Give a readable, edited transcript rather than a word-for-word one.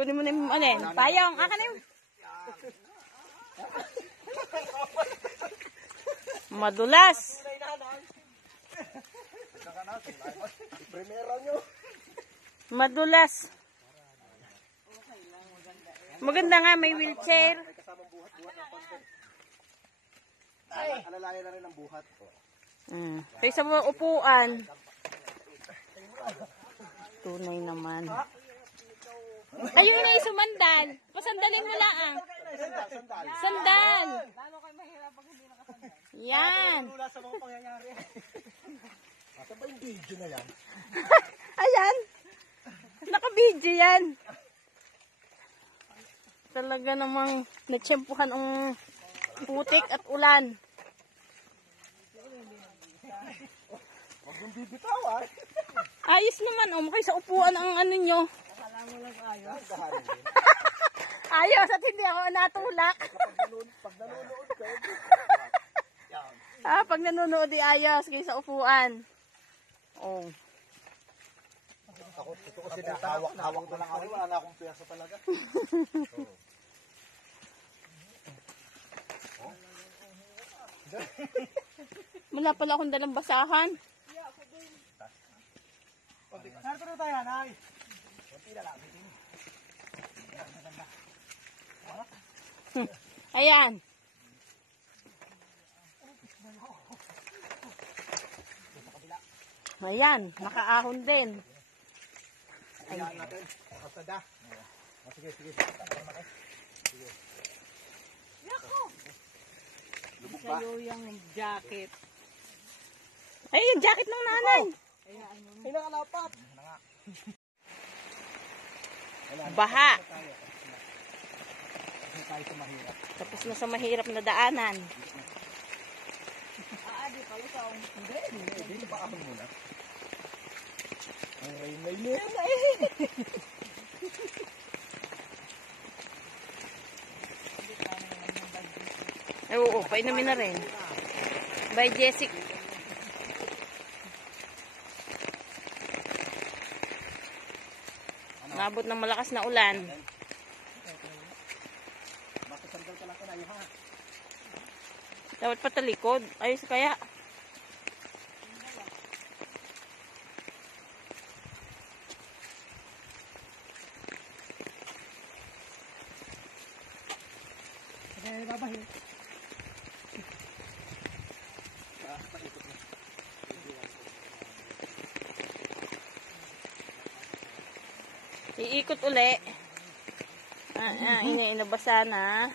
Kunin mo na yung ano yun. Payong, akan yun. Madulas. Madulas. Maganda nga, may wheelchair. Alalayan na rin ang buhat. Kaya sa mga upuan. Tunay naman. Tayo na yung sumandal. Pasandalin mo lang. Sandal. Yan. Wala sa mga pangyayari. Asa ba yung video na yan? Ayan. Naka-video yan. Talaga namang natsyempuhan ang putik at ulan. Huwag yung bibitawan. Ayos naman. O, makay sa upuan ang ano nyo. Akala mo lang ayos. Ayos at hindi ako natulak. Pag nanonood ka, Pag nanonood di ayos kayo sa upuan. Oh. Ako, ito kasi hawak na lang ako. Wala na akong piyasa talaga. Wala pala akong dalang basahan. Narito na tayo, nanay. Kunti na lang. Ayan. Ayan, nakaahon din. Ayan natin. Nakasada. Sige, sige. Sige. Sa'yo yung jacket. Ay, yung jacket ng nanay. Ay, nakalapat. Baha. Kasi tayo sa mahirap. Tapos na sa mahirap na daanan. Di pa ikaw. Hindi. Dito pa ako muna. Ang rain na yun. Ay, oo, painumin na rin. By Jessic. Nabot ng malakas na ulan. Makasandal ka lang ka na yun, ha? Dapat patalikod. Ayos kaya. Okay, babahin. Iikot uli. Inabasa na.